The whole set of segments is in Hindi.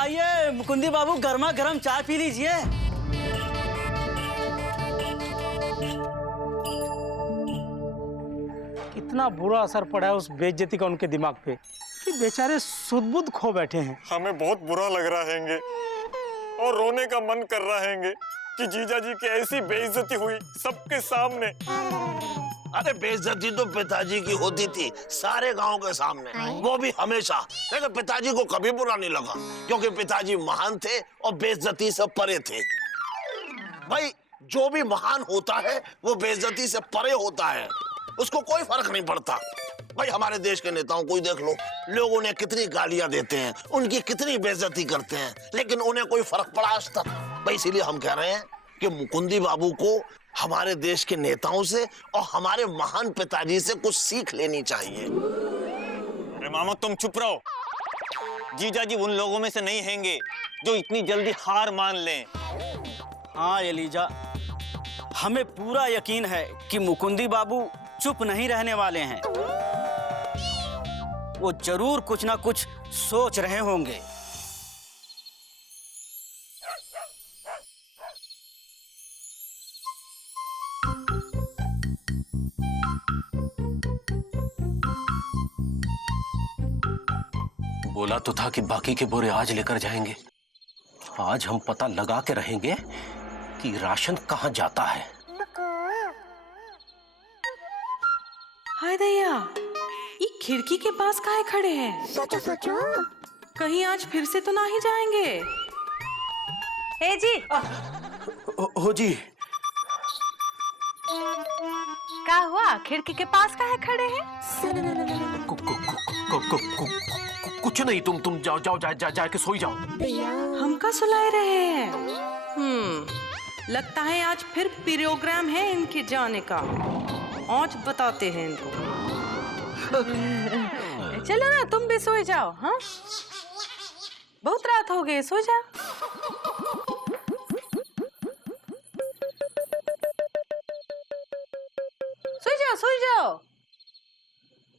आइए मुकुंदी बाबू, गर्मा गर्म चाय पी लीजिए। कितना बुरा असर पड़ा है उस बेइज्जती का उनके दिमाग पे कि बेचारे सुध-बुध खो बैठे हैं। हमें बहुत बुरा लग रहा है और रोने का मन कर रहा है कि जीजा जी की ऐसी बेइज्जती हुई सबके सामने। अरे बेइज्जती तो पिताजी की होती थी सारे गांव के सामने, वो भी हमेशा। लेकिन पिताजी को कभी बुरा नहीं लगा क्योंकि पिताजी महान थे और बेइज्जती से परे थे। भाई जो भी महान होता है वो बेइज्जती से परे होता है, उसको कोई फर्क नहीं पड़ता। भाई हमारे देश के नेताओं को ही देख लो, लोग उन्हें कितनी गालियां देते हैं, उनकी कितनी बेइज्जती करते हैं, लेकिन उन्हें कोई फर्क पड़ा आज तक। भाई इसीलिए हम कह रहे हैं कि मुकुंदी बाबू को हमारे देश के नेताओं से और हमारे महान पिताजी से कुछ सीख लेनी चाहिए। अरे मामा तुम चुप रहो, जीजा जी उन लोगों में से नहीं हैंगे जो इतनी जल्दी हार मान लें। हाँ एलिजा, हमें पूरा यकीन है कि मुकुंदी बाबू चुप नहीं रहने वाले हैं। वो जरूर कुछ ना कुछ सोच रहे होंगे। बोला तो था कि बाकी के बोरे आज लेकर जाएंगे। आज हम पता लगा के रहेंगे कि राशन कहाँ जाता है। हाय दैया, ये खिड़की के पास काहे खड़े हैं? सोचो कहीं आज फिर से तो नहीं जाएंगे? ए जी, हो जी। क्या हुआ? खिड़की के पास काहे खड़े हैं? कुछ नहीं, तुम जाओ जाके सोई जाओ। हम का सुलाए रहे हैं? लगता है आज फिर प्रोग्राम है इनके जाने का। आज बताते हैं इनको। चलो ना, तुम भी सोई जाओ। हाँ, बहुत रात हो गई, सो जाओ। सो जाओ।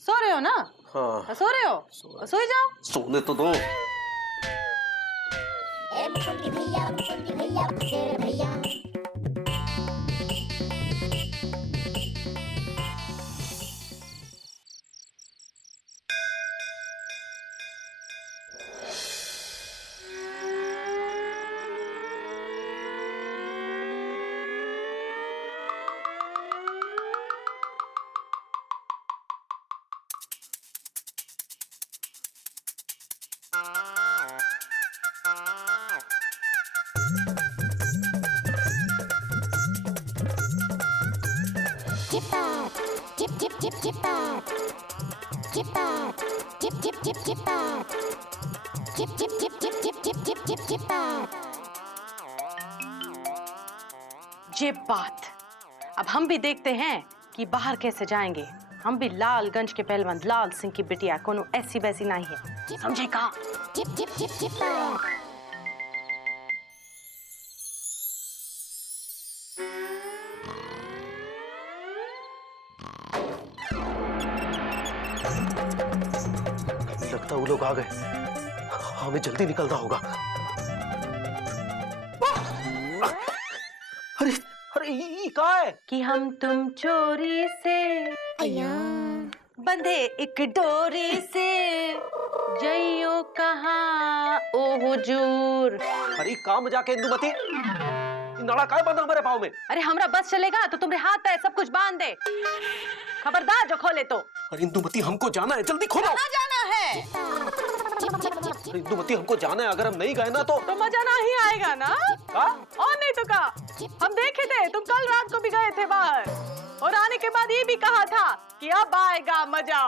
सो रहे हो ना? हाँ। सो रहे हो? सो जाओ। सोने तो दो। भैया ये बात अब हम भी देखते हैं कि बाहर कैसे जाएंगे। हम भी लालगंज के पहलवान लाल सिंह की बिटिया, कोनो ऐसी वैसी नहीं है, समझे का? लगता वो लोग आ गए, हमें जल्दी निकलना होगा। अरे अरे ये क्या है? कि हम तुम चोरी से बंधे एक डोरी से जइयो कहाँ ओ हुजूर। अरे काम मजाक है इंदुमती, नाड़ा काय बंधा हमारे पाँव में? अरे हमरा बस चलेगा तो तुम्हारे हाथ पैर सब कुछ बांध दे, खबरदार जो खोले तो। अरे इंदुमती हमको जाना है, जल्दी खोलो। कहाँ जाना है? अरे इंदुमती हमको जाना है, अगर हम नहीं गए ना तो मजा नहीं आएगा ना? का? और नहीं तो का? हम देखे थे तुम कल रात को भी गए थे बाहर और आने के बाद ये भी कहा था कि अब आएगा मजा।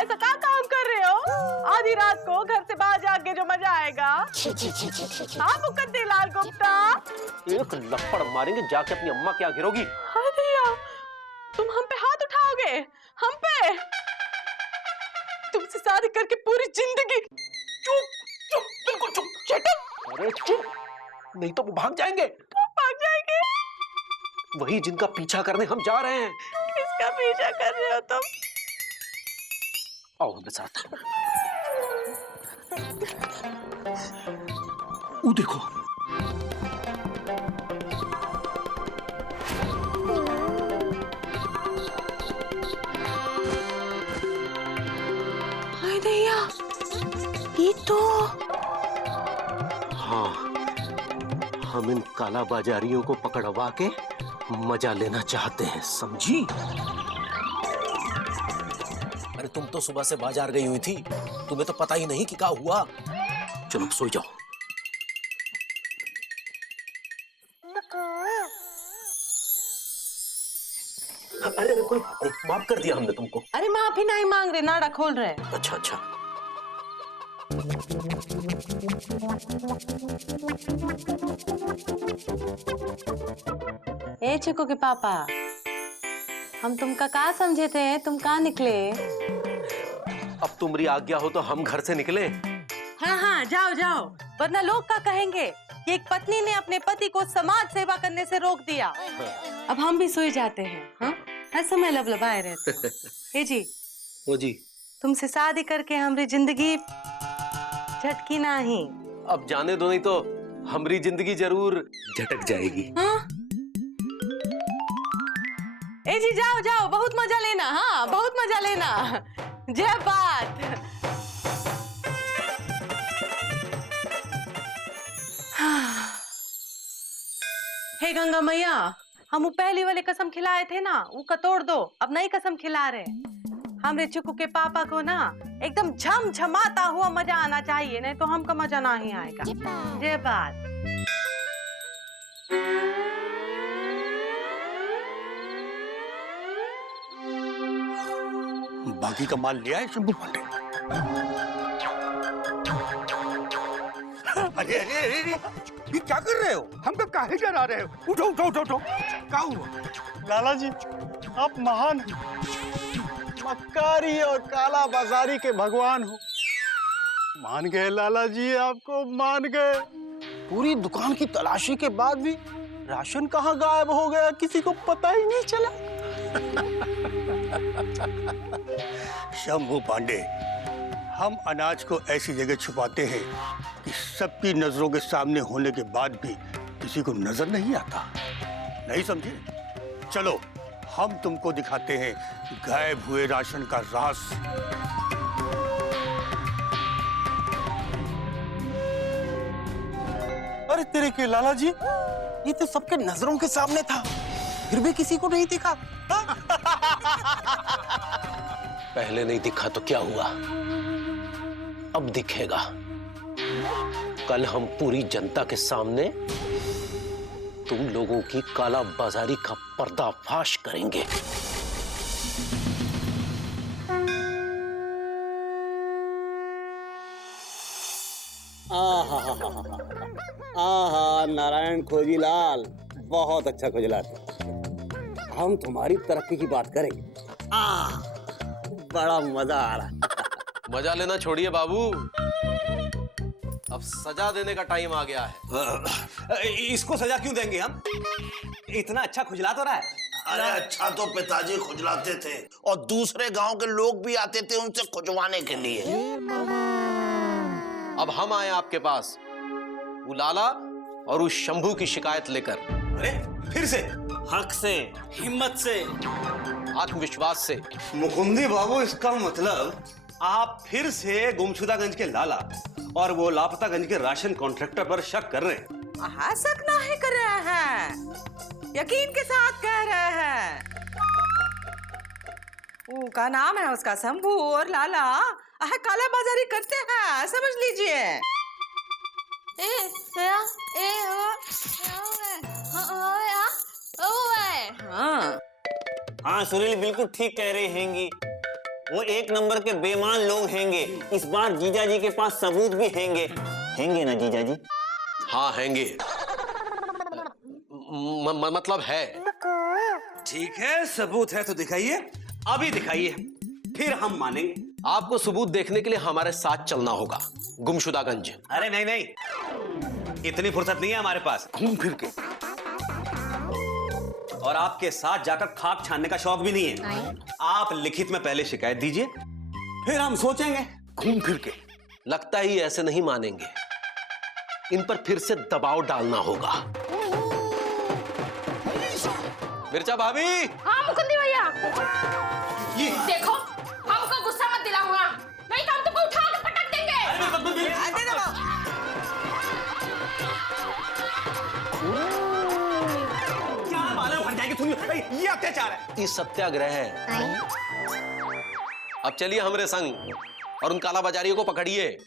ऐसा क्या काम कर रहे हो आधी रात को घर से बाहर जाके जो मजा आएगा? आप मुकद्दे लाल गुप्ता, एक लपड़ मारेंगे, जाके अपनी अम्मा क्या गिरोगी? हाँ भैया, तुम हम पे हाथ उठाओगे? हम पे? तुमसे शादी करके पूरी जिंदगी। चुप चुप, बिल्कुल चुप। चुप। अरे चुप, नहीं तो वो भाग जाएंगे। भाग जाएंगे? वही जिनका पीछा करने हम जा रहे हैं। किसका पीछा कर रहे हो तुम? आओ हमें साथ। वो देखो। हाय दैया, ये तो हाँ, हम इन काला बाजारियों को पकड़वा के मजा लेना चाहते हैं, समझी? अरे तुम तो सुबह से बाजार गई हुई थी, तुम्हें तो पता ही नहीं कि क्या हुआ। चलो सो जाओ। अरे कोई बात नहीं, माफ कर दिया हमने तुमको। अरे माफी नहीं मांग रहे, नाड़ा खोल रहे। अच्छा अच्छा। ए चिकू के पापा, हम तुमका का समझे थे, तुम कहाँ निकले? अब तुम्हारी आज्ञा हो तो हम घर से निकले। हाँ हाँ, जाओ जाओ, वरना लोग क्या कहेंगे कि एक पत्नी ने अपने पति को समाज सेवा करने से रोक दिया। अब हम भी सोई जाते हैं। हाँ, हर समय लबलबाए रहते। ए जी, वो जी, तुमसे शादी करके हमारी जिंदगी झटकी नहीं। अब जाने दो, नहीं तो हमारी जिंदगी जरूर झटक जाएगी। हाँ? ए जी जाओ जाओ, बहुत मजा लेना। हाँ, बहुत मजा लेना। जय बात। हे गंगा मैया, हम वो पहली वाली कसम खिलाए थे ना, वो का तोड़ दो, अब नई कसम खिला रहे। हमरे चिकू के पापा को ना एकदम झमझमाता हुआ मजा आना चाहिए, नहीं तो हमका मजा नहीं आएगा। जय बात। बाकी का माल लिया है शंभू पांडे? अरे अरे अरे अरे, ये क्या कर रहे हो? हमको काहे डरा रहे हो? उठो उठो उठो उठो। क्या हुआ? लाला जी, आप महान मक्कारी और काला बाजारी के भगवान हो। मान गए लाला जी, आपको मान गए। पूरी दुकान की तलाशी के बाद भी राशन कहाँ गायब हो गया, किसी को पता ही नहीं चला। शंभू पांडे, हम अनाज को ऐसी जगह छुपाते हैं कि सबकी नजरों के सामने होने के बाद भी किसी को नजर नहीं आता। नहीं समझे? चलो हम तुमको दिखाते हैं गायब हुए राशन का राज। अरे तेरे के लाला जी, ये तो सबके नजरों के सामने था, फिर भी किसी को नहीं दिखा। पहले नहीं दिखा तो क्या हुआ, अब दिखेगा। कल हम पूरी जनता के सामने तुम लोगों की काला बाजारी का पर्दाफाश करेंगे। आहा, नारायण खोजीलाल, बहुत अच्छा खुजलाते। हम तुम्हारी तरक्की की बात करेंगे। बड़ा मजा आ रहा। मजा लेना छोड़िए बाबू, अब सजा देने का टाइम आ गया है। इसको सजा क्यों देंगे हम? इतना अच्छा खुजला तो रहा है। अरे अच्छा तो पिताजी खुजलाते थे और दूसरे गांव के लोग भी आते थे उनसे खुजवाने के लिए। अब हम आए आपके पास वो लाला और उस शंभू की शिकायत लेकर। अरे फिर से? हक से, हिम्मत से, आत्मविश्वास से। मुकुंदी बाबू, इसका मतलब आप फिर से गुमशुदागंज के लाला और वो लापतागंज के राशन कॉन्ट्रैक्टर पर शक कर रहे हैं? हाँ, शक नहीं कर रहे हैं, यकीन के साथ कह रहे हैं। का नाम है उसका शंभू और लाला काला बाजारी करते हैं, समझ लीजिए। हाँ सुनील, बिल्कुल ठीक कह रहे हैंगी। वो एक नंबर के बेईमान लोग हैंगे। इस बार जीजा जी के पास सबूत भी हैंगे। हैंगे ना जीजा जी? हाँ हैंगे, मतलब है। ठीक है, सबूत है तो दिखाइए, अभी दिखाइए, फिर हम मानेंगे। आपको सबूत देखने के लिए हमारे साथ चलना होगा गुमशुदागंज। अरे नहीं नहीं, इतनी फुर्सत नहीं है हमारे पास घूम फिर के, और आपके साथ जाकर खाक छानने का शौक भी नहीं है। आप लिखित में पहले शिकायत दीजिए, फिर हम सोचेंगे घूम फिर के। लगता ही ऐसे नहीं मानेंगे। इन पर फिर से दबाव डालना होगा। मिर्चा भाभी, हाँ मुकुंदी भैया, देखो हमको गुस्सा मत दिलाऊंगा, नहीं तो हम तुमको उठा के पटक देंगे। क्या मालूम हट जाएगी तुम, ये अत्याचार है। ये सत्याग्रह है। अब चलिए हमरे संग और उन काला बाजारियों को पकड़िए।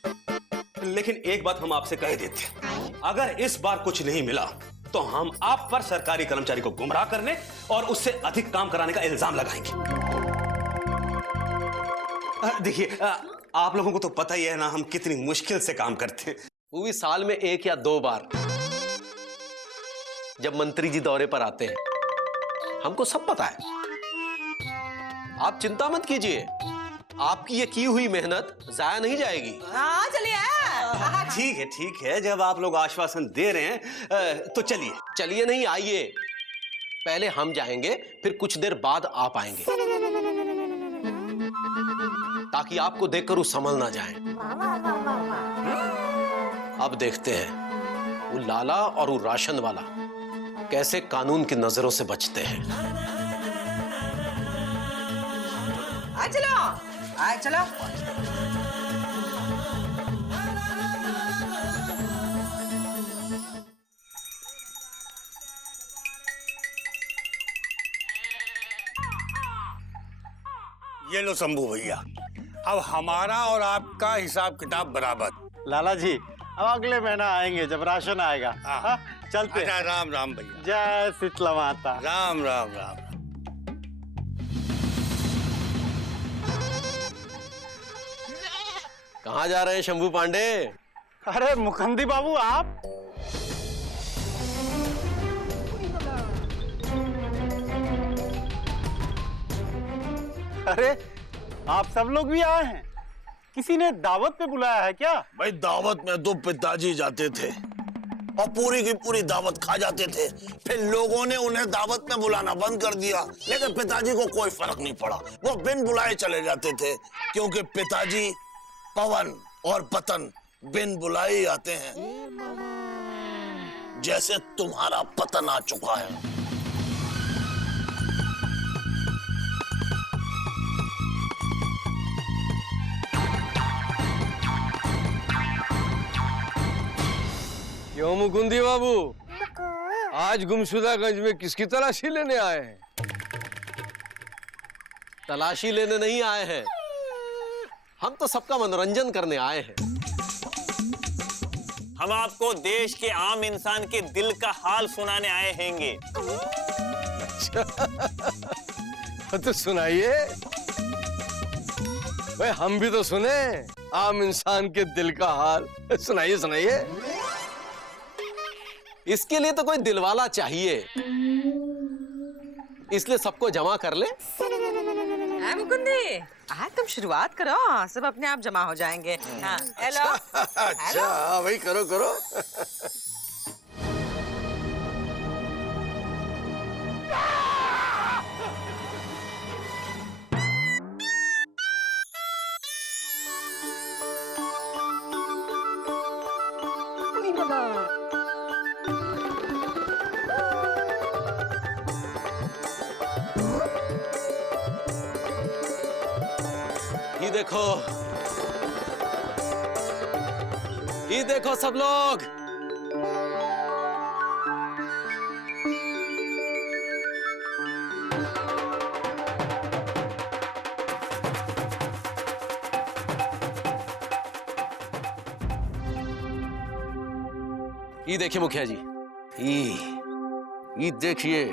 लेकिन एक बात हम आपसे कह देते हैं, अगर इस बार कुछ नहीं मिला तो हम आप पर सरकारी कर्मचारी को गुमराह करने और उससे अधिक काम कराने का इल्जाम लगाएंगे। देखिए, आप लोगों को तो पता ही है ना हम कितनी मुश्किल से काम करते हैं। वो भी साल में 1 या 2 बार, जब मंत्री जी दौरे पर आते हैं। हमको सब पता है। आप चिंता मत कीजिए, आपकी ये की हुई मेहनत जाया नहीं जाएगी। हाँ चलिए। ठीक है, जब आप लोग आश्वासन दे रहे हैं तो चलिए। चलिए नहीं, आइए। पहले हम जाएंगे, फिर कुछ देर बाद आप आएंगे, ताकि आपको देखकर वो संभल ना जाए। अब देखते हैं वो लाला और वो राशन वाला कैसे कानून की नजरों से बचते हैं। चलो। ये लो शंभू भैया, अब हमारा और आपका हिसाब किताब बराबर। लाला जी, अब अगले महीना आएंगे जब राशन आएगा। हाँ, चलते हैं। अच्छा, राम राम भैया। जय शीतला माता। राम राम राम। कहाँ जा रहे हैं शंभू पांडे? अरे मुकुंदी बाबू, आप अरे आप सब लोग भी आए हैं? किसी ने दावत पे बुलाया है क्या? भाई दावत में तो पिताजी जाते थे और पूरी की पूरी दावत खा जाते थे। फिर लोगों ने उन्हें दावत में बुलाना बंद कर दिया, लेकिन पिताजी को कोई फर्क नहीं पड़ा। वो बिन बुलाए चले जाते थे, क्योंकि पिताजी पवन और पतन बिन बुलाए ही आते हैं, जैसे तुम्हारा पतन आ चुका है। क्यों मुकुंदी बाबू, आज गुमशुदागंज में किसकी तलाशी लेने आए हैं? तलाशी लेने नहीं आए हैं, हम तो सबका मनोरंजन करने आए हैं। हम आपको देश के आम इंसान के दिल का हाल सुनाने आए हैंगे। तो सुनाइए भाई, हम भी तो सुने आम इंसान के दिल का हाल। सुनाइए सुनाइए। इसके लिए तो कोई दिलवाला चाहिए, इसलिए सबको जमा कर ले। मुकुंदी, तुम शुरुआत करो, सब अपने आप जमा हो जाएंगे। हाँ, हेलो। अच्छा भाई, करो करो। ये देखो सब लोग, ये देखिए मुखिया जी, ये देखिए।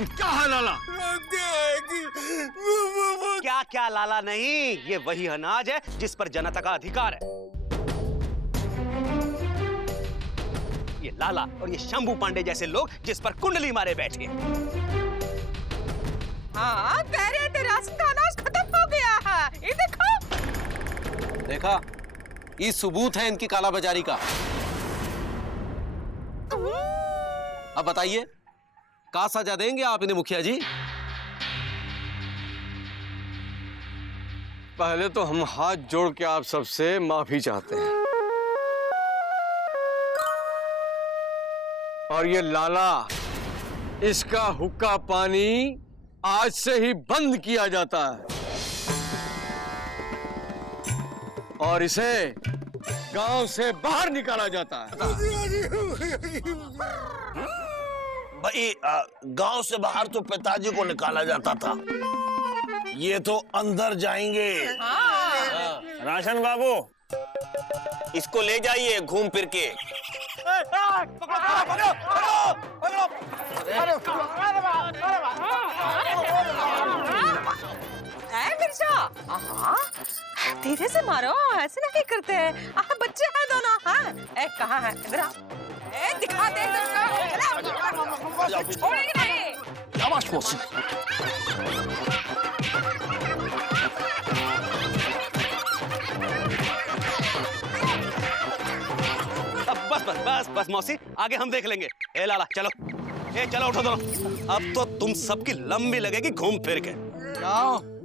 क्या है लाला? क्या क्या लाला नहीं, ये वही अनाज है जिस पर जनता का अधिकार है। ये लाला और ये शंभू पांडे जैसे लोग जिस पर कुंडली मारे बैठे। हाँ, कह रहे थे राशन का अनाज खत्म हो गया है। ये देखो। देखा, ये सबूत है इनकी कालाबाजारी का। अब बताइए, का सजा देंगे आप इन्हें मुखिया जी? पहले तो हम हाथ जोड़ के आप सबसे माफी चाहते हैं, और ये लाला, इसका हुक्का पानी आज से ही बंद किया जाता है और इसे गांव से बाहर निकाला जाता है। भाई गांव से बाहर तो पिताजी को निकाला जाता था, ये तो अंदर जाएंगे। राशन बाबू, इसको ले जाइए घूम फिर के। मिर्चा, धीरे से मारो, ऐसे नहीं करते हैं। बच्चे हैं दोनों। हाँ, कहाँ है? इधर आओ। दिखा दे छोड़ेंगे नहीं। बस बस बस बस मौसी, आगे हम देख लेंगे। ए लाला चलो, ए चलो उठो दोनों। अब तो तुम सबकी लंबी लगेगी घूम फिर के।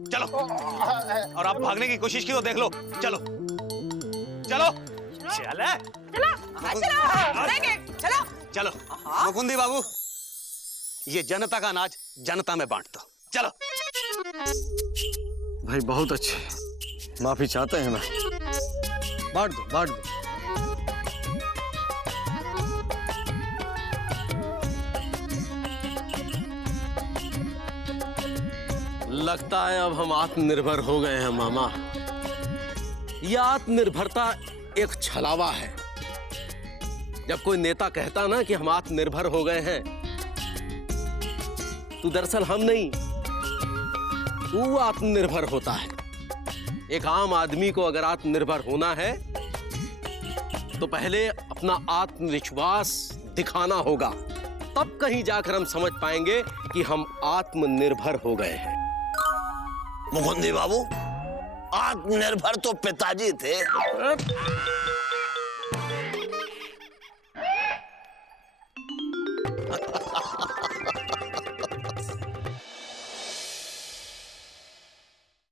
चलो, और आप भागने की कोशिश की तो देख लो। चलो चलो चले चलो। चलो मुकुंदी बाबू, ये जनता का अनाज जनता में बांट दो। चलो भाई बहुत अच्छे, माफी चाहते हैं मैं। बांट दो, बांट दो। लगता है अब हम आत्मनिर्भर हो गए हैं मामा। यह आत्मनिर्भरता एक छलावा है। जब कोई नेता कहता ना कि हम आत्मनिर्भर हो गए हैं, तो दरअसल हम नहीं, वो आत्मनिर्भर होता है। एक आम आदमी को अगर आत्मनिर्भर होना है तो पहले अपना आत्मविश्वास दिखाना होगा, तब कहीं जाकर हम समझ पाएंगे कि हम आत्मनिर्भर हो गए हैं। मुकुंदी बाबू, आत्मनिर्भर तो पिताजी थे।